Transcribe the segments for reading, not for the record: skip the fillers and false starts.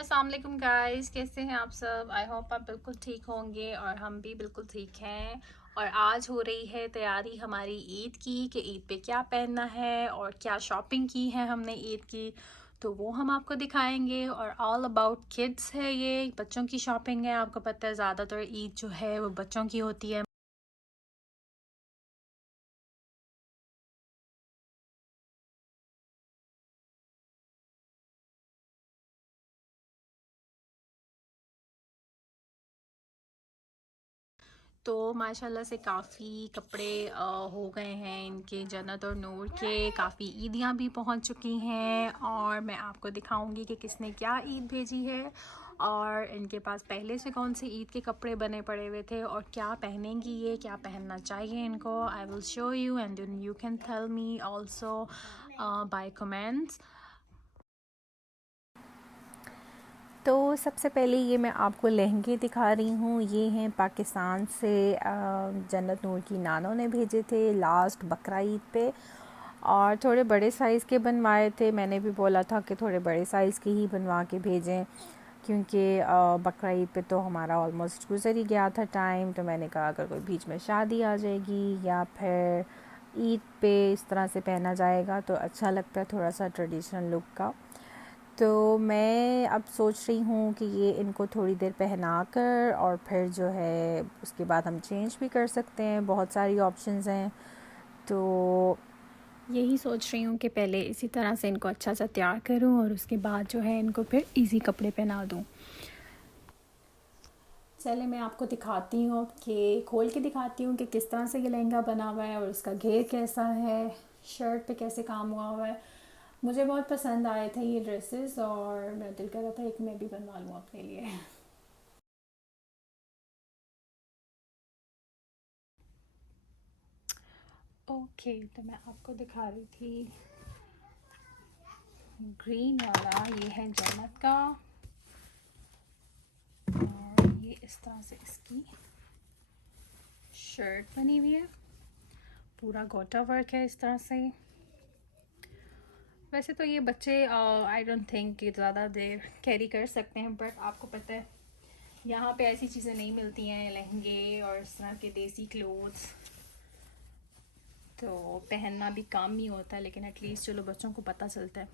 अस्सलाम वालेकुम गाइस, कैसे हैं आप सब। आई होप आप बिल्कुल ठीक होंगे और हम भी बिल्कुल ठीक हैं। और आज हो रही है तैयारी हमारी ईद की कि ईद पे क्या पहनना है और क्या शॉपिंग की है हमने ईद की, तो वो हम आपको दिखाएंगे। और ऑल अबाउट किड्स है, ये बच्चों की शॉपिंग है। आपको पता है ज़्यादातर ईद जो है वो बच्चों की होती है। तो माशाल्लाह से काफ़ी कपड़े हो गए हैं इनके। जन्नत और नूर के काफ़ी ईदियाँ भी पहुंच चुकी हैं और मैं आपको दिखाऊंगी कि किसने क्या ईद भेजी है और इनके पास पहले से कौन से ईद के कपड़े बने पड़े हुए थे और क्या पहनेंगी, ये क्या पहनना चाहिए इनको। I will show you and then you can tell me also by comments. तो सबसे पहले ये मैं आपको लहंगे दिखा रही हूँ। ये हैं पाकिस्तान से जन्नत नूर की नानों ने भेजे थे लास्ट बकरा ईद पे, और थोड़े बड़े साइज़ के बनवाए थे। मैंने भी बोला था कि थोड़े बड़े साइज़ के ही बनवा के भेजें, क्योंकि बकरा ईद पे तो हमारा ऑलमोस्ट गुजर ही गया था टाइम। तो मैंने कहा अगर कोई बीच में शादी आ जाएगी या फिर ईद पे इस तरह से पहना जाएगा तो अच्छा लगता है, थोड़ा सा ट्रेडिशनल लुक का। तो मैं अब सोच रही हूँ कि ये इनको थोड़ी देर पहना कर और फिर जो है उसके बाद हम चेंज भी कर सकते हैं, बहुत सारी ऑप्शंस हैं। तो यही सोच रही हूँ कि पहले इसी तरह से इनको अच्छा सा तैयार करूँ और उसके बाद जो है इनको फिर इजी कपड़े पहना दूँ। चले मैं आपको दिखाती हूँ कि खोल के दिखाती हूँ कि किस तरह से ये लहंगा बना हुआ है और उसका घेर कैसा है, शर्ट पे कैसे काम हुआ हुआ है। मुझे बहुत पसंद आए थे ये ड्रेसेस और मेरा दिल कर रहा था एक मैं भी बनवा लूँ अपने लिए। ओके, तो मैं आपको दिखा रही थी ग्रीन वाला। ये है जन्नत का और ये इस तरह से इसकी शर्ट बनी हुई है, पूरा गोटा वर्क है इस तरह से। वैसे तो ये बच्चे आई डोंट थिंक कि ज़्यादा देर कैरी कर सकते हैं, बट आपको पता है यहाँ पे ऐसी चीज़ें नहीं मिलती हैं, लहंगे और इस तरह के देसी क्लोथ्स तो पहनना भी काम ही होता है। लेकिन एटलीस्ट चलो बच्चों को पता चलता है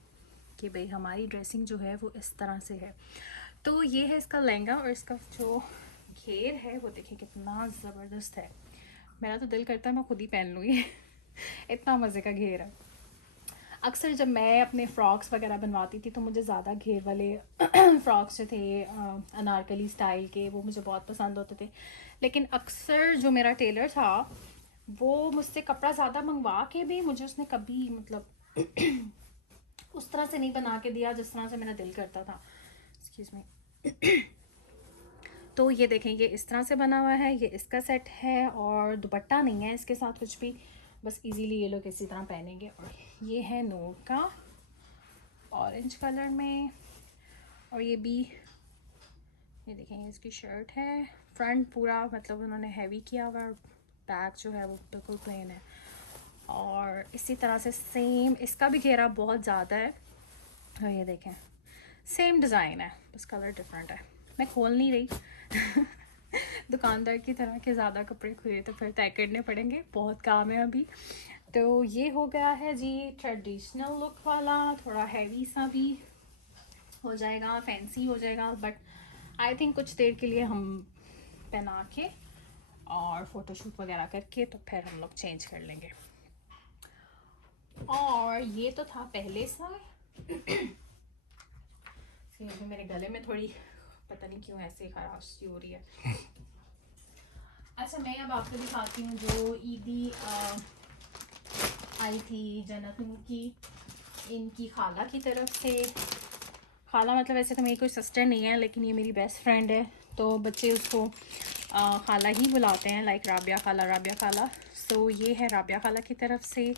कि भाई हमारी ड्रेसिंग जो है वो इस तरह से है। तो ये है इसका लहंगा और इसका जो घेर है वो देखिए कितना ज़बरदस्त है। मेरा तो दिल करता है मैं खुद ही पहन लूँ ये इतना मज़े का घेर है। अक्सर जब मैं अपने फ़्रॉक्स वगैरह बनवाती थी तो मुझे ज़्यादा घेर वाले फ़्रॉक्स जो थे अनारकली स्टाइल के, वो मुझे बहुत पसंद होते थे। लेकिन अक्सर जो मेरा टेलर था वो मुझसे कपड़ा ज़्यादा मंगवा के भी मुझे उसने कभी मतलब उस तरह से नहीं बना के दिया जिस तरह से मेरा दिल करता था। Excuse me. तो ये देखें, ये इस तरह से बना हुआ है, ये इसका सेट है और दुपट्टा नहीं है इसके साथ कुछ भी, बस इजीली ये लोग इसी तरह पहनेंगे। और ये है नूर का ऑरेंज कलर में, और ये भी ये देखेंगे इसकी शर्ट है। फ्रंट पूरा मतलब उन्होंने हैवी किया हुआ और बैक जो है वो बिल्कुल प्लेन है। और इसी तरह से सेम इसका भी घेरा बहुत ज़्यादा है और ये देखें सेम डिज़ाइन है, बस कलर डिफरेंट है। मैं खोल नहीं रही दुकानदार की तरह के ज़्यादा कपड़े खुले तो फिर तय करने पड़ेंगे, बहुत काम है अभी। तो ये हो गया है जी ट्रेडिशनल लुक वाला, थोड़ा हैवी सा भी हो जाएगा, फैंसी हो जाएगा, बट आई थिंक कुछ देर के लिए हम पहना के और फ़ोटोशूट वगैरह करके तो फिर हम लोग चेंज कर लेंगे। और ये तो था पहले सा मेरे गले में थोड़ी पता नहीं क्यों ऐसे खराश सी हो रही है। अच्छा, मैं अब आपको दिखाती हूँ जो ईदी आई थी जन्नत नूर की इनकी खाला की तरफ से। खाला मतलब ऐसे तो मेरी कोई सिस्टर नहीं है, लेकिन ये मेरी बेस्ट फ्रेंड है तो बच्चे उसको खाला ही बुलाते हैं, लाइक राबिया खाला, राबिया खाला। सो ये है राबिया खाला की तरफ से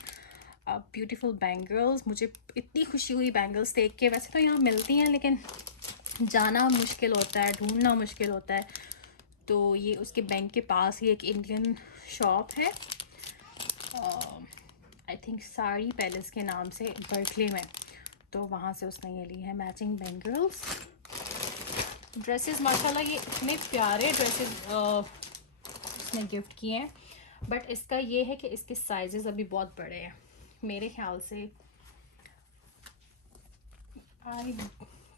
ब्यूटीफुल बैंगल्स। मुझे इतनी खुशी हुई बैंगल्स देख के। वैसे तो यहाँ मिलती हैं लेकिन जाना मुश्किल होता है, ढूंढना मुश्किल होता है। तो ये उसके बैंक के पास ही एक इंडियन शॉप है, आई थिंक साड़ी पैलेस के नाम से, बर्कले में। तो वहाँ से उसने ये ली है मैचिंग बैंगल्स। ड्रेसेस माशाल्लाह ये इतने प्यारे ड्रेसेस इसने गिफ्ट किए हैं, बट इसका ये है कि इसके साइजेस अभी बहुत बड़े हैं मेरे ख्याल से। आई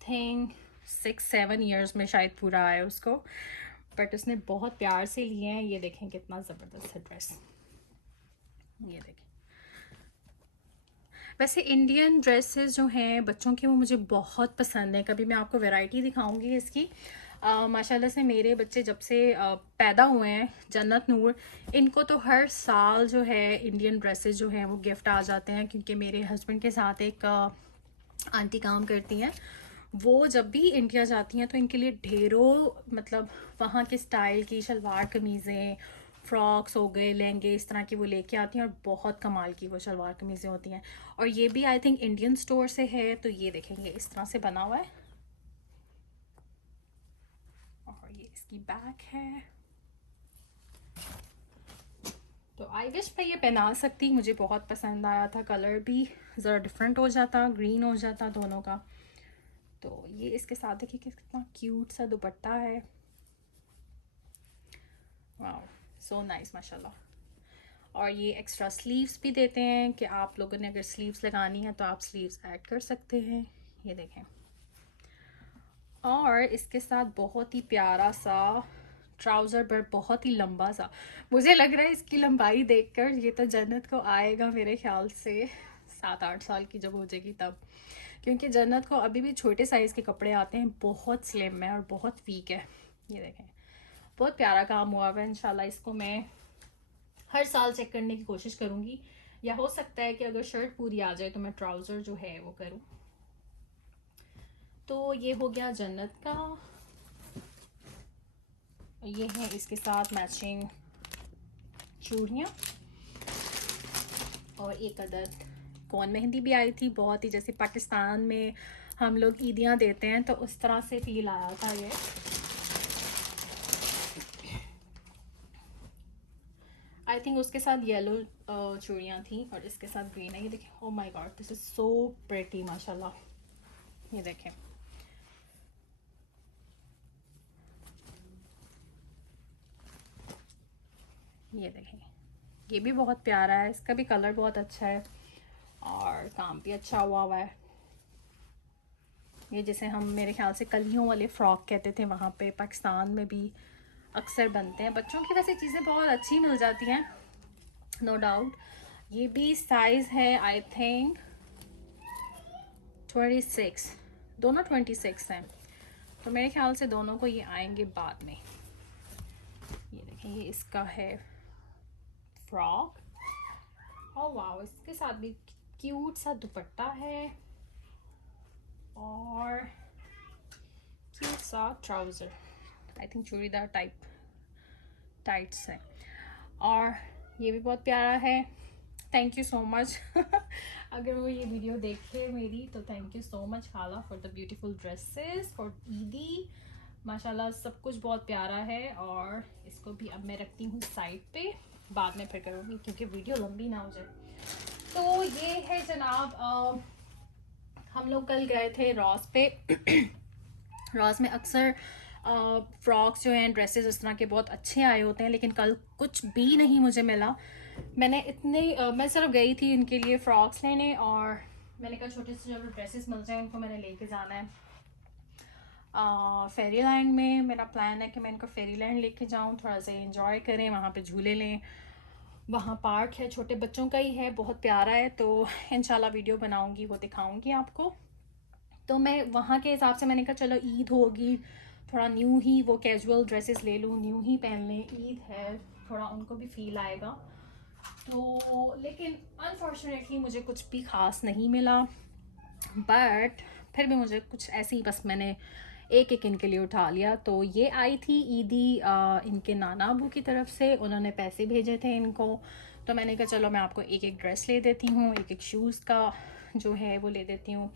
थिंक 6-7 ईयर्स में शायद पूरा आया उसको, बट उसने बहुत प्यार से लिए हैं। ये देखें कितना ज़बरदस्त है ड्रेस, ये देखें। वैसे इंडियन ड्रेसेस जो हैं बच्चों की वो मुझे बहुत पसंद है। कभी मैं आपको वैरायटी दिखाऊंगी इसकी। माशाल्लाह से मेरे बच्चे जब से पैदा हुए हैं, जन्नत नूर, इनको तो हर साल जो है इंडियन ड्रेसेस जो हैं वो गिफ्ट आ जाते हैं, क्योंकि मेरे हस्बैंड के साथ एक आंटी काम करती हैं। वो जब भी इंडिया जाती हैं तो इनके लिए ढेरों मतलब वहाँ के स्टाइल की शलवार कमीज़ें, फ्रॉक्स हो गए, लहंगे, इस तरह की वो लेके आती हैं और बहुत कमाल की वो शलवार कमीज़ें होती हैं। और ये भी आई थिंक इंडियन स्टोर से है। तो ये देखेंगे इस तरह से बना हुआ है, और ये इसकी बैक है। तो आई विश मैं ये पहना सकती, मुझे बहुत पसंद आया था। कलर भी ज़रा डिफरेंट हो जाता, ग्रीन हो जाता दोनों का। तो ये इसके साथ देखिए कि कितना क्यूट सा दुपट्टा है। वाओ, सो नाइस माशाल्लाह। और ये एक्स्ट्रा स्लीव्स भी देते हैं कि आप लोगों ने अगर स्लीव्स लगानी है तो आप स्लीव्स ऐड कर सकते हैं। ये देखें। और इसके साथ बहुत ही प्यारा सा ट्राउज़र, पर बहुत ही लंबा सा। मुझे लग रहा है इसकी लंबाई देखकर ये तो जन्नत को आएगा मेरे ख्याल से 7-8 साल की जब हो जाएगी तब, क्योंकि जन्नत को अभी भी छोटे साइज़ के कपड़े आते हैं। बहुत स्लिम है और बहुत वीक है। ये देखें, बहुत प्यारा काम हुआ है। इंशाल्लाह इसको मैं हर साल चेक करने की कोशिश करूँगी, या हो सकता है कि अगर शर्ट पूरी आ जाए तो मैं ट्राउज़र जो है वो करूँ। तो ये हो गया जन्नत का। ये है इसके साथ मैचिंग चूड़ियाँ, और एक अदद कौन मेहंदी भी आई थी, बहुत ही जैसे पाकिस्तान में हम लोग ईदियाँ देते हैं तो उस तरह से फील आया था ये। आई थिंक उसके साथ येलो चूड़ियाँ थी और इसके साथ ग्रीन है। ये देखें, oh my God, this is so pretty माशाल्लाह। ये देखें, ये देखें, ये भी बहुत प्यारा है। इसका भी कलर बहुत अच्छा है और काम भी अच्छा हुआ है। ये जैसे हम मेरे ख्याल से कलियों वाले फ्रॉक कहते थे, वहाँ पे पाकिस्तान में भी अक्सर बनते हैं। बच्चों की वैसे चीज़ें बहुत अच्छी मिल जाती हैं, नो डाउट। ये भी साइज़ है आई थिंक 26, दोनों 26 हैं। तो मेरे ख्याल से दोनों को ये आएंगे बाद में। ये देखें, ये इसका है फ्रॉक। और वाह, इसके साथ भी क्यूट सा दुपट्टा है और क्यूट सा trouser, I think churidar type tights है। और ये भी बहुत प्यारा है। थैंक यू सो मच अगर वो ये वीडियो देखे मेरी तो थैंक यू सो मच खाला for the beautiful dresses for ईदी। माशाल्लाह सब कुछ बहुत प्यारा है। और इसको भी अब मैं रखती हूँ साइड पे, बाद में फिर करूँगी क्योंकि वीडियो लंबी ना हो जाए। तो ये है जनाब, हम लोग कल गए थे रॉस पे रॉस में अक्सर फ्रॉक्स जो हैं, ड्रेसेस इस तरह के बहुत अच्छे आए होते हैं, लेकिन कल कुछ भी नहीं मुझे मिला। मैं सिर्फ गई थी इनके लिए फ़्रॉक्स लेने, और मैंने कहा छोटे से जो ड्रेसेस मिल जाए उनको मैंने लेके जाना है फेरी लैंड में। मेरा प्लान है कि मैं इनको फेरी लैंड लेके जाऊँ, थोड़ा सा एंजॉय करें, वहाँ पे झूले लें। वहाँ पार्क है, छोटे बच्चों का ही है, बहुत प्यारा है। तो इंशाल्लाह वीडियो बनाऊँगी, वो दिखाऊँगी आपको। तो मैं वहाँ के हिसाब से मैंने कहा चलो ईद होगी, थोड़ा न्यू ही वो कैजुअल ड्रेसेस ले लूँ, न्यू ही पहन लें, ईद है, थोड़ा उनको भी फील आएगा। तो लेकिन अनफॉर्चुनेटली मुझे कुछ भी ख़ास नहीं मिला, बट फिर भी मुझे कुछ ऐसे ही बस मैंने एक एक इनके लिए उठा लिया। तो ये आई थी ईदी इनके नाना अबू की तरफ से, उन्होंने पैसे भेजे थे इनको। तो मैंने कहा चलो मैं आपको एक एक ड्रेस ले देती हूँ, एक एक शूज़ का जो है वो ले देती हूँ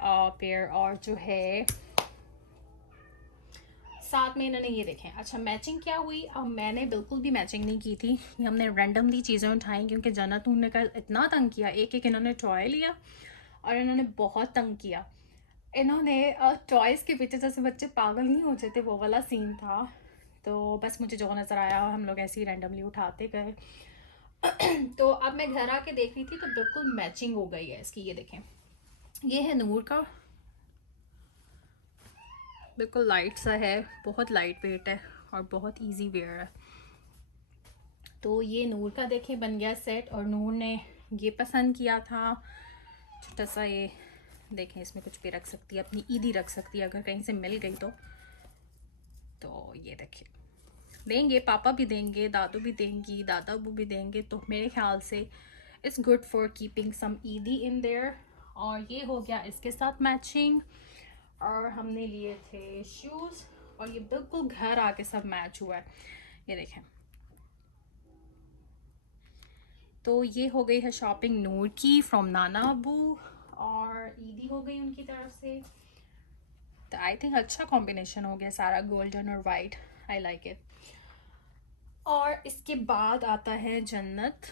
पेयर। और जो है साथ में इन्होंने ये देखें। अच्छा, मैचिंग क्या हुई, अब मैंने बिल्कुल भी मैचिंग नहीं की थी, हमने रैंडमली चीज़ें उठाई क्योंकि जन्नत ने कल इतना तंग किया। एक एक इन्होंने टॉय लिया और इन्होंने बहुत तंग किया। इन्होंने टॉयज़ के पीछे जैसे बच्चे पागल नहीं हो जाते वो वाला सीन था। तो बस मुझे जो नज़र आया हम लोग ऐसे ही रैंडमली उठाते गए। तो अब मैं घर आके देख रही थी तो बिल्कुल मैचिंग हो गई है इसकी। ये देखें, ये है नूर का, बिल्कुल लाइट सा है, बहुत लाइट वेट है और बहुत इजी वेयर है। तो ये नूर का देखें बन गया सेट, और नूर ने ये पसंद किया था छोटा सा। ये देखें, इसमें कुछ भी रख सकती है, अपनी ईदी रख सकती है अगर कहीं से मिल गई तो ये देखें, देंगे पापा भी देंगे, दादू भी देंगी, दादा भी देंगे, तो मेरे ख्याल से इट्स गुड फॉर कीपिंग सम ईदी इन देयर। और ये हो गया इसके साथ मैचिंग। और हमने लिए थे शूज़, और ये बिल्कुल घर आके सब मैच हुआ है। ये देखें, तो ये हो गई है शॉपिंग नूर की फ्रॉम नाना अबू, और ईदी हो गई उनकी तरफ से। तो आई थिंक अच्छा कॉम्बिनेशन हो गया सारा, गोल्डन और वाइट, आई लाइक इट। और इसके बाद आता है जन्नत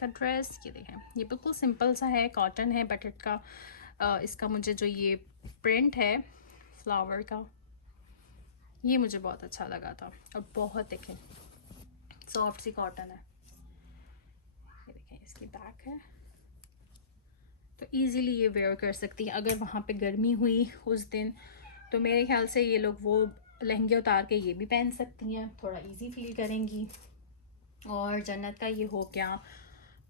का ड्रेस। ये देखें, ये बिल्कुल सिंपल सा है, कॉटन है, बट इसका मुझे जो ये प्रिंट है फ्लावर का, ये मुझे बहुत अच्छा लगा था। और बहुत देखें सॉफ्ट सी कॉटन है। ये देखें, इसकी बैक है, तो इजीली ये वेयर कर सकती हैं। अगर वहाँ पे गर्मी हुई उस दिन तो मेरे ख्याल से ये लोग वो लहंगे उतार के ये भी पहन सकती हैं, थोड़ा इजी फील करेंगी। और जन्नत का ये हो गया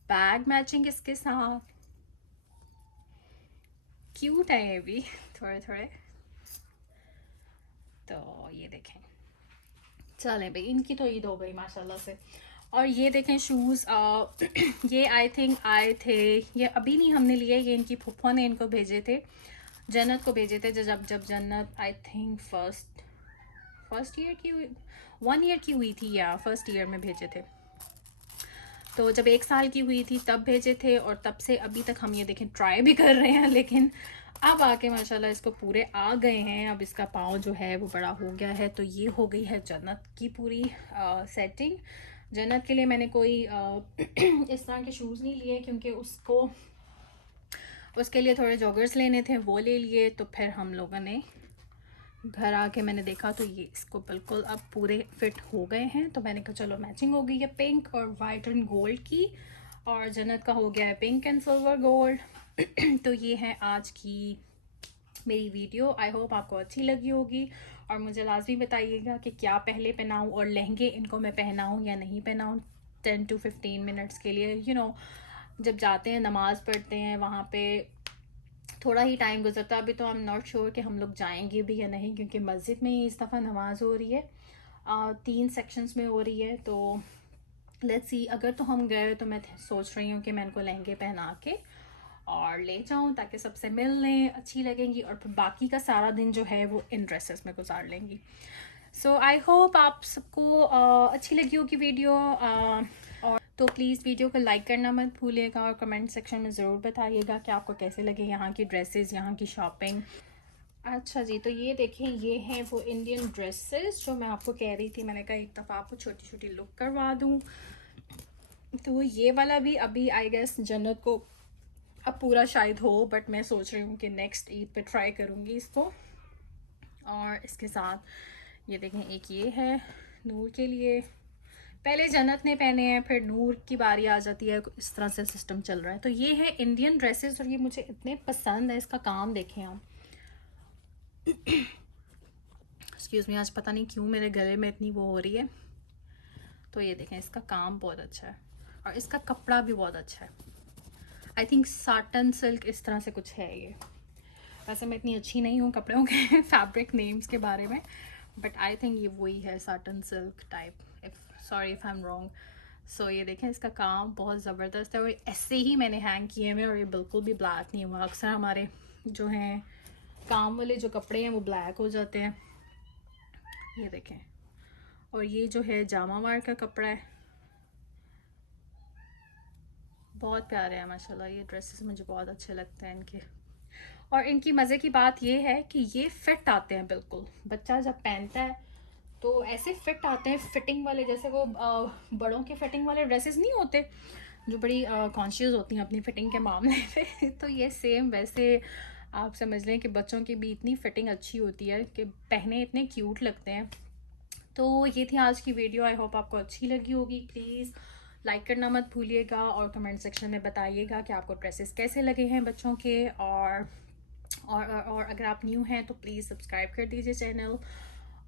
बैग मैचिंग इसके साथ, क्यूट है ये भी थोड़े थोड़े। तो ये देखें, चलें भाई, इनकी तो ईद हो गई माशाल्लाह से। और ये देखें शूज़, ये आई थिंक आए थे, ये अभी नहीं हमने लिए, ये इनकी फूफा ने इनको भेजे थे, जन्नत को भेजे थे जब जन्नत आई थिंक फर्स्ट ईयर की हुई, 1 ईयर की हुई थी, या फर्स्ट ईयर में भेजे थे। तो जब 1 साल की हुई थी तब भेजे थे, और तब से अभी तक हम ये देखें ट्राई भी कर रहे हैं, लेकिन अब आके माशाल्लाह इसको पूरे आ गए हैं। अब इसका पाँव जो है वो बड़ा हो गया है। तो ये हो गई है जन्नत की पूरी सेटिंग। जन्नत के लिए मैंने कोई इस तरह के शूज़ नहीं लिए, क्योंकि उसके लिए थोड़े जॉगर्स लेने थे, वो ले लिए। तो फिर हम लोगों ने घर आके मैंने देखा तो ये इसको बिल्कुल अब पूरे फिट हो गए हैं। तो मैंने कहा चलो मैचिंग हो गई है पिंक और वाइट एंड गोल्ड की, और जन्नत का हो गया है पिंक एंड सिल्वर गोल्ड। तो ये है आज की मेरी वीडियो, आई होप आपको अच्छी लगी होगी। और मुझे लाजमी बताइएगा कि क्या पहले पहनाऊँ, और लहंगे इनको मैं पहनाऊँ या नहीं पहनाऊँ 10 to 15 मिनट्स के लिए। जब जाते हैं नमाज़ पढ़ते हैं वहाँ पे थोड़ा ही टाइम गुजरता है। अभी तो आई एम नॉट श्योर कि हम लोग जाएंगे भी या नहीं, क्योंकि मस्जिद में ही इस दफ़ा नमाज़ हो रही है, 3 सेक्शंस में हो रही है। तो लेट्स सी, अगर तो हम गए तो मैं सोच रही हूँ कि मैं इनको लहंगे पहना के और ले जाऊँ, ताकि सबसे मिल लें, अच्छी लगेंगी, और फिर बाकी का सारा दिन जो है वो इन ड्रेसेस में गुजार लेंगी। सो आई होप आप सबको अच्छी लगी होगी वीडियो। और तो प्लीज़ वीडियो को लाइक करना मत भूलिएगा, और कमेंट सेक्शन में ज़रूर बताइएगा कि आपको कैसे लगे यहाँ की ड्रेसेस, यहाँ की शॉपिंग। अच्छा जी, तो ये देखें, ये हैं वो इंडियन ड्रेसेस जो मैं आपको कह रही थी। मैंने कहा एक दफ़ा आपको छोटी छोटी लुक करवा दूँ। तो ये वाला भी अभी आई गेस जन्नत को अब पूरा शायद हो, बट मैं सोच रही हूँ कि नेक्स्ट ईद पे ट्राई करूँगी इसको। और इसके साथ ये देखें, एक ये है नूर के लिए, पहले जन्नत ने पहने हैं, फिर नूर की बारी आ जाती है, इस तरह से सिस्टम चल रहा है। तो ये है इंडियन ड्रेसेस, और ये मुझे इतने पसंद है। इसका काम देखें आप, एक्सक्यूज़ मी, आज पता नहीं क्यों मेरे गले में इतनी वो हो रही है। तो ये देखें, इसका काम बहुत अच्छा है, और इसका कपड़ा भी बहुत अच्छा है। आई थिंक साटन सिल्क इस तरह से कुछ है ये। वैसे मैं इतनी अच्छी नहीं हूँ कपड़ों के फैब्रिक नेम्स के बारे में, बट आई थिंक ये वही है, satin silk type, sorry if I am wrong. So ये देखें, इसका काम बहुत ज़बरदस्त है, और ऐसे ही मैंने हैंग किए हुए, और ये बिल्कुल भी ब्लैक नहीं हुआ। अक्सर हमारे जो हैं काम वाले जो कपड़े हैं वो ब्लैक हो जाते हैं। ये देखें, और ये जो है जामा मार का कपड़ा है, बहुत प्यारे हैं माशाल्लाह। ये ड्रेसेस मुझे बहुत अच्छे लगते हैं इनके। और इनकी मज़े की बात ये है कि ये फिट आते हैं बिल्कुल, बच्चा जब पहनता है तो ऐसे फिट आते हैं, फिटिंग वाले, जैसे वो बड़ों के फिटिंग वाले ड्रेसेस नहीं होते जो बड़ी कॉन्शियस होती हैं अपनी फिटिंग के मामले पे। तो ये सेम वैसे आप समझ लें कि बच्चों की भी इतनी फिटिंग अच्छी होती है कि पहने इतने क्यूट लगते हैं। तो ये थी आज की वीडियो, आई होप आपको अच्छी लगी होगी। प्लीज़ लाइक करना मत भूलिएगा और कमेंट सेक्शन में बताइएगा कि आपको ड्रेसेस कैसे लगे हैं बच्चों के। और अगर आप न्यू हैं तो प्लीज़ सब्सक्राइब कर दीजिए चैनल।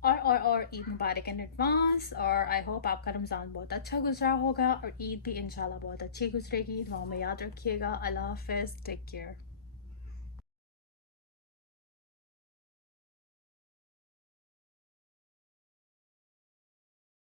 और ईद मुबारक इन एडवांस। और आई होप आपका रमज़ान बहुत अच्छा गुजरा होगा और ईद भी इंशाल्लाह बहुत अच्छी गुजरेगी। दुआ में याद रखिएगा। अल्लाह हाफ़िज़, टेक केयर।